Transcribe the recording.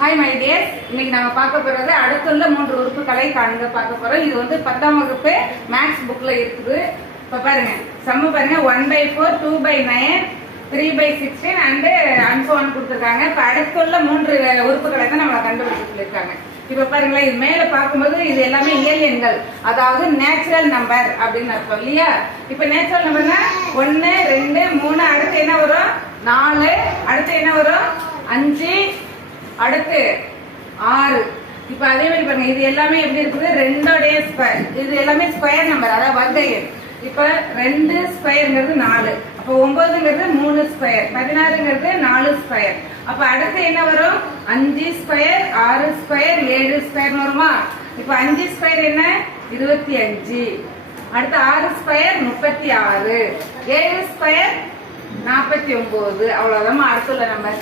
Hi my tears, இன்னைக்கு நம்ம பார்க்க போறது அடுத்துள்ள 3 உறுப்புகளை காண்க பார்க்க போறோம். இது வந்து 10ஆம் வகுப்பு மேத்ஸ் புக்ல இருக்குது. இப்ப பாருங்க, சம்ம பாருங்க, 1/4, 2/9, 3/16 and so on கொடுத்திருக்காங்க. இப்ப அடுத்துள்ள 3 உறுப்புகளை தான் நம்ம கண்டுபிடிச்சு சொல்லியிருக்காங்க. இப்ப பாருங்களேன், இது மேல பார்க்கும்போது இது எல்லாமே இயல் எண்கள், அதாவது நேச்சுரல் நம்பர் அப்படின்னு அர்த்தம் இல்லையா? இப்ப நேச்சுரல் நம்பர்னா 1, 2, 3, அடுத்து என்ன வரும் 4, அடுத்து என்ன வரும் 5, அடுத்து 6. இப்ப அதே மாதிரி பாருங்க, இது எல்லாமே எப்படி இருக்குது, 2 ஸ்கொயர். இது எல்லாமே ஸ்கொயர் நம்பர், அதாவது வர்க்க எண். இப்ப 2 ஸ்கொயர்ங்கிறது 4, அப்ப 9ங்கிறது 3 ஸ்கொயர், 16ங்கிறது 4 ஸ்கொயர். அப்ப அடுத்து என்ன வரும் 5 ஸ்கொயர், 6 ஸ்கொயர், 7 ஸ்கொயர் வருமா? இப்ப 5 ஸ்கொயர் என்ன 25, அடுத்து 6 ஸ்கொயர் 36, 7 ஸ்கொயர் 49. அவ்வளவுதான் அடுத்துள்ள நம்பர்.